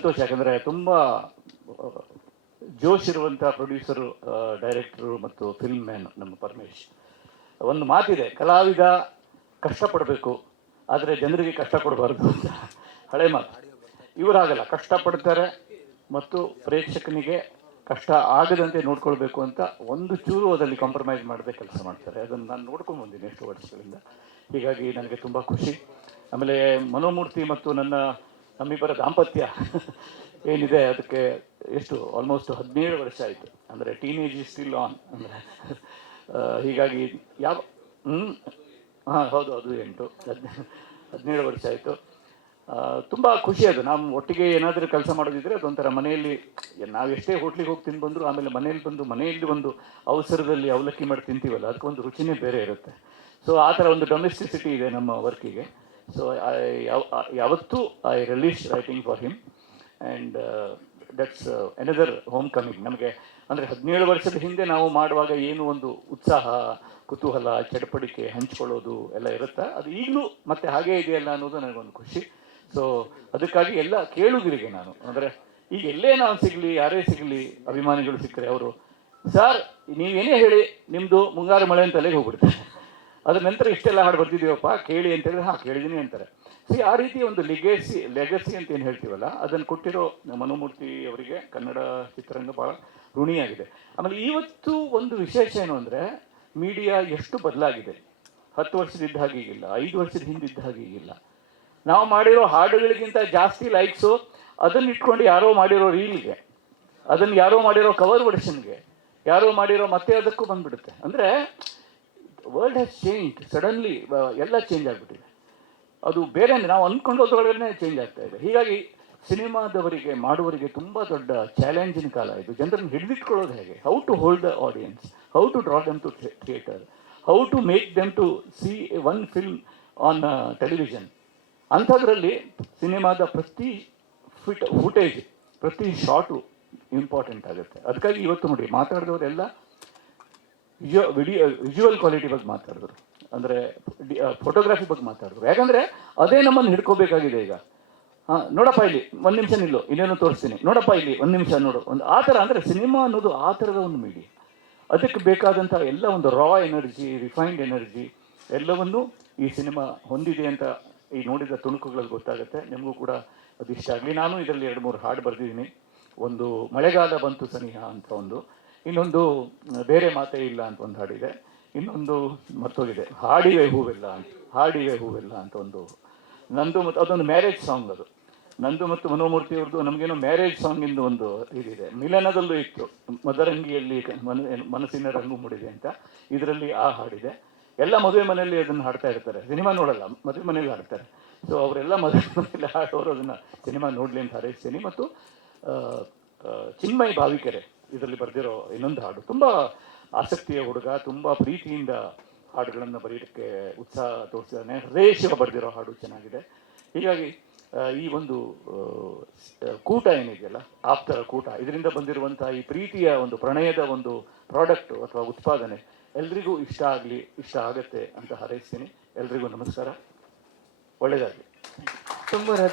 ಸಂತೋಷ. ಯಾಕಂದರೆ ತುಂಬ ಜೋಶ್ ಇರುವಂಥ ಪ್ರೊಡ್ಯೂಸರು ಡೈರೆಕ್ಟರು ಮತ್ತು ಫಿಲ್ಮ್ ಮ್ಯಾನ್ ನಮ್ಮ ಪರಮೇಶ್. ಒಂದು ಮಾತಿದೆ, ಕಲಾವಿದ ಕಷ್ಟಪಡಬೇಕು, ಆದರೆ ಜನರಿಗೆ ಕಷ್ಟ ಕೊಡಬಾರ್ದು ಅಂತ ಹಳೆ ಮಾತು. ಇವರಾಗಲ್ಲ, ಕಷ್ಟಪಡ್ತಾರೆ ಮತ್ತು ಪ್ರೇಕ್ಷಕನಿಗೆ ಕಷ್ಟ ಆಗದಂತೆ ನೋಡ್ಕೊಳ್ಬೇಕು ಅಂತ ಒಂದು ಚೂರು ಅದರಲ್ಲಿ ಕಾಂಪ್ರಮೈಸ್ ಮಾಡದೆ ಕೆಲಸ ಮಾಡ್ತಾರೆ. ಅದನ್ನು ನಾನು ನೋಡ್ಕೊಂಡು ಬಂದಿನಿ ಎಷ್ಟು ವರ್ಷಗಳಿಂದ. ಹೀಗಾಗಿ ನನಗೆ ತುಂಬ ಖುಷಿ. ಆಮೇಲೆ ಮನೋಮೂರ್ತಿ ಮತ್ತು ನನ್ನ ನಮ್ಮಿಬ್ಬರ ದಾಂಪತ್ಯ ಏನಿದೆ ಅದಕ್ಕೆ ಎಷ್ಟು ಆಲ್ಮೋಸ್ಟ್ ಹದಿನೇಳು ವರ್ಷ ಆಯಿತು. ಅಂದರೆ ಟೀನೇಜ್ ಇಸ್ ಸ್ಟಿಲ್ ಆನ್ ಅಂದರೆ ಹೀಗಾಗಿ ಯಾವ ಹ್ಞೂ ಹಾಂ, ಹೌದು, ಅದು ಎಂಟು ಹದಿನೇ ಹದಿನೇಳು ವರ್ಷ ಆಯಿತು. ತುಂಬ ಖುಷಿ ಅದು. ನಾವು ಒಟ್ಟಿಗೆ ಏನಾದರೂ ಕೆಲಸ ಮಾಡೋದಿದ್ರೆ ಅದೊಂಥರ ಮನೆಯಲ್ಲಿ, ನಾವು ಎಷ್ಟೇ ಹೋಟ್ಲಿಗೆ ಹೋಗಿ ತಿಂದು ಬಂದರೂ, ಆಮೇಲೆ ಮನೆಯಲ್ಲಿ ಬಂದು, ಮನೆಯಲ್ಲಿ ಒಂದು ಅವಸರದಲ್ಲಿ ಅವಲಕ್ಕಿ ಮಾಡಿ ತಿಂತೀವಲ್ಲ, ಅದಕ್ಕೊಂದು ರುಚಿನೇ ಬೇರೆ ಇರುತ್ತೆ. ಸೊ ಆ ಥರ ಒಂದು ಡೊಮೆಸ್ಟಿಸಿಟಿ ಇದೆ ನಮ್ಮ ವರ್ಕಿಗೆ ಸೊ ಐ ಯಾವತ್ತೂ I release writing for him and that's another homecoming ನಮಗೆ ಅಂದರೆ ಹದಿನೇಳು ವರ್ಷದ ಹಿಂದೆ ನಾವು ಮಾಡುವಾಗ ಏನು ಒಂದು ಉತ್ಸಾಹ, ಕುತೂಹಲ ಚಡಪಡಿಕೆ ಹಂಚ್ಕೊಳ್ಳೋದು ಎಲ್ಲ ಇರುತ್ತೆ? ಅದು ಈಗಲೂ ಮತ್ತೆ ಹಾಗೇ ಇದೆಯಲ್ಲ ಅನ್ನೋದು ನನಗೊಂದು ಖುಷಿ. ಸೊ ಅದಕ್ಕಾಗಿ ಎಲ್ಲ ಕೇಳುಗರಿಗೆ ನಾನು. ಅಂದರೆ ಈಗ ಎಲ್ಲೇ ನಾನು ಸಿಗಲಿ, ಯಾರೇ ಸಿಗಲಿ, ಅಭಿಮಾನಿಗಳು ಸಿಕ್ಕರೆ ಅವರು ಸರ್ ನೀವೇನೇ ಹೇಳಿ ನಿಮ್ಮದು ಮುಂಗಾರು ಮಳೆ ಅಂತ ತಲೆಗೆ ಹೋಗ್ಬಿಡ್ತಾರೆ. ಅದ್ರ ನಂತರ ಇಷ್ಟೆಲ್ಲ ಹಾಡು ಬರ್ತಿದ್ದೀವಪ್ಪ ಕೇಳಿ ಅಂತ ಹೇಳಿದ್ರೆ, ಹಾಂ ಕೇಳಿದೀನಿ ಅಂತಾರೆ. ಸಿ ಆ ರೀತಿ ಒಂದು ಲಿಗೇಸಿ ಲೆಗಸಿ ಅಂತ ಏನು ಹೇಳ್ತೀವಲ್ಲ, ಅದನ್ನು ಕೊಟ್ಟಿರೋ ಮನೋಮೂರ್ತಿ ಅವರಿಗೆ ಕನ್ನಡ ಚಿತ್ರರಂಗ ಭಾಳ ಋಣಿಯಾಗಿದೆ. ಆಮೇಲೆ ಇವತ್ತು ಒಂದು ವಿಶೇಷ ಏನು ಅಂದರೆ ಮೀಡಿಯಾ ಎಷ್ಟು ಬದಲಾಗಿದೆ. ಹತ್ತು ವರ್ಷದಿದ್ದ ಹಾಗೆ ಈಗಿಲ್ಲ, ಐದು ವರ್ಷದ ಹಿಂದಿದ್ದ ಹಾಗೆ ಈಗಿಲ್ಲ. ನಾವು ಮಾಡಿರೋ ಹಾಡುಗಳಿಗಿಂತ ಜಾಸ್ತಿ ಲೈಕ್ಸು ಅದನ್ನ ಇಟ್ಕೊಂಡು ಯಾರೋ ಮಾಡಿರೋ ರೀಲ್ಗೆ, ಅದನ್ನು ಯಾರೋ ಮಾಡಿರೋ ಕವರ್ ವರ್ಷನ್ಗೆ ಯಾರೋ ಮಾಡಿರೋ ಮತ್ತೆ ಅದಕ್ಕೂ ಬಂದ್ಬಿಡುತ್ತೆ. ಅಂದರೆ ವರ್ಲ್ಡ್ ಹ್ಯಾಸ್ ಚೇಂಜ್ ಸಡನ್ಲಿ ಎಲ್ಲ ಚೇಂಜ್ ಆಗಿಬಿಟ್ಟಿದೆ. ಅದು ಬೇರೆ ನಾವು ಅಂದ್ಕೊಂಡೋದ್ರೊಳಗಡೆ ಚೇಂಜ್ ಆಗ್ತಾ ಇದೆ. ಹೀಗಾಗಿ ಸಿನಿಮಾದವರಿಗೆ, ಮಾಡುವವರಿಗೆ ತುಂಬ ದೊಡ್ಡ ಚಾಲೆಂಜಿನ ಕಾಲ ಇದು. ಜನರನ್ನು ಹಿಡಿದಿಟ್ಕೊಳ್ಳೋದು ಹೇಗೆ? How to hold the audience how to draw them to theatre how to make them to see one film on television ಅಂಥದ್ರಲ್ಲಿ ಸಿನಿಮಾದ ಪ್ರತಿ ಫಿಟ್ ಫುಟೇಜ್ ಪ್ರತಿ ಶಾಟು ಇಂಪಾರ್ಟೆಂಟ್ ಆಗುತ್ತೆ. ಅದಕ್ಕಾಗಿ ಇವತ್ತು ನೋಡಿ, ಮಾತಾಡಿದವರೆಲ್ಲ ವಿಡಿಯೋ ವಿಜುವಲ್ ಕ್ವಾಲಿಟಿ ಬಗ್ಗೆ ಮಾತಾಡಿದ್ರು. ಅಂದರೆ ಫೋಟೋಗ್ರಾಫಿ ಬಗ್ಗೆ ಮಾತಾಡಿದ್ರು. ಯಾಕಂದರೆ, ಅದೇ ನಮ್ಮನ್ನು ಹಿಡ್ಕೋಬೇಕಾಗಿದೆ ಈಗ. ಹಾಂ, ನೋಡಪ್ಪ ಇಲ್ಲಿ, ಒಂದು ನಿಮಿಷ ನಿಲ್ಲು, ಇನ್ನೇನು ತೋರಿಸ್ತೀನಿ. ನೋಡಪ್ಪ ಇಲ್ಲಿ, ಒಂದು ನಿಮಿಷ ನೋಡು. ಒಂದು, ಆ ಥರ ಅಂದರೆ ಸಿನಿಮಾ ಅನ್ನೋದು ಆ ಥರದ ಒಂದು ಮೀಡಿಯಾ ಅದಕ್ಕೆ ಬೇಕಾದಂಥ ಎಲ್ಲ ಒಂದು ರಾ ಎನರ್ಜಿ ರಿಫೈನ್ಡ್ ಎನರ್ಜಿ ಎಲ್ಲವನ್ನು ಈ ಸಿನಿಮಾ ಹೊಂದಿದೆ ಅಂತ ಈ ನೋಡಿದ ತುಣುಕುಗಳಲ್ಲಿ ಗೊತ್ತಾಗುತ್ತೆ. ನಿಮಗೂ ಕೂಡ ಅದು ಇಷ್ಟ ಆಗಲಿ. ನಾನು ಇದರಲ್ಲಿ ಎರಡು ಮೂರು ಹಾಡು ಬರೆದಿದ್ದೀನಿ. ಒಂದು, ಮಳೆಗಾಲ ಬಂತು ಸನಿಹ ಅಂತ ಒಂದು. ಇನ್ನೊಂದು ಬೇರೆ ಮಾತೇ ಇಲ್ಲ ಅಂತ ಒಂದು ಹಾಡಿದೆ. ಇನ್ನೊಂದು ಮತ್ತೋಗಿದೆ ಹಾಡಿವೆ ಹೂವೆಲ್ಲ ಅಂತ, ಹಾಡಿವೆ ಹೂವೆಲ್ಲ ಅಂತ ಒಂದು. ನಂದು ಮತ್ತು ಅದೊಂದು ಮ್ಯಾರೇಜ್ ಸಾಂಗ್ ಅದು. ನಂದು ಮತ್ತು ಮನೋಮೂರ್ತಿ ಅವ್ರದ್ದು ನಮಗೇನೋ ಮ್ಯಾರೇಜ್ ಸಾಂಗಿಂದು ಒಂದು ಇದಿದೆ. ಮಿಲನದಲ್ಲೂ ಇತ್ತು. ಮದರಂಗಿಯಲ್ಲಿ ಮನ, ಮನಸ್ಸಿನ ರಂಗು ಮೂಡಿದೆ ಅಂತ. ಇದರಲ್ಲಿ ಆ ಹಾಡಿದೆ. ಎಲ್ಲ ಮದುವೆ ಮನೆಯಲ್ಲಿ ಅದನ್ನು ಹಾಡ್ತಾ ಇರ್ತಾರೆ. ಸಿನಿಮಾ ನೋಡಲ್ಲ, ಮದುವೆ ಮನೆಯಲ್ಲಿ ಹಾಡ್ತಾರೆ. ಸೊ ಅವರೆಲ್ಲ ಮದುವೆ ಮನೆಯಲ್ಲಿ ಹಾಡೋರು ಅದನ್ನು ಸಿನಿಮಾ ನೋಡಲಿ ಅಂತ ಹಾರೈಸ್ತೀನಿ. ಮತ್ತು ಚಿನ್ಮಯ್ ಭಾವಿಕೆರೆ. ಇದರಲ್ಲಿ ಬರೆದಿರೋ ಇನ್ನೊಂದು ಹಾಡು. ತುಂಬ ಆಸಕ್ತಿಯ ಹುಡುಗ, ತುಂಬ ಪ್ರೀತಿಯಿಂದ ಹಾಡುಗಳನ್ನು ಬರೆಯೋಕ್ಕೆ ಉತ್ಸಾಹ ತೋರಿಸಿದ್ದಾನೆ. ಹೃದಯಶಿವ ಬರೆದಿರೋ ಹಾಡು ಚೆನ್ನಾಗಿದೆ. ಹೀಗಾಗಿ ಈ ಒಂದು ಕೂಟ ಏನಿದೆಯಲ್ಲ, ಆಪ್ತರ ಕೂಟ, ಇದರಿಂದ ಬಂದಿರುವಂತಹ ಈ ಪ್ರೀತಿಯ ಒಂದು ಪ್ರಣಯದ ಒಂದು ಪ್ರಾಡಕ್ಟ್ ಅಥವಾ ಉತ್ಪಾದನೆ ಎಲ್ರಿಗೂ ಇಷ್ಟ ಆಗಲಿ, ಇಷ್ಟ ಆಗತ್ತೆ ಅಂತ ಹಾರೈಸ್ತೀನಿ. ಎಲ್ರಿಗೂ ನಮಸ್ಕಾರ. ಒಳ್ಳೆಯದಾಗಲಿ ತುಂಬ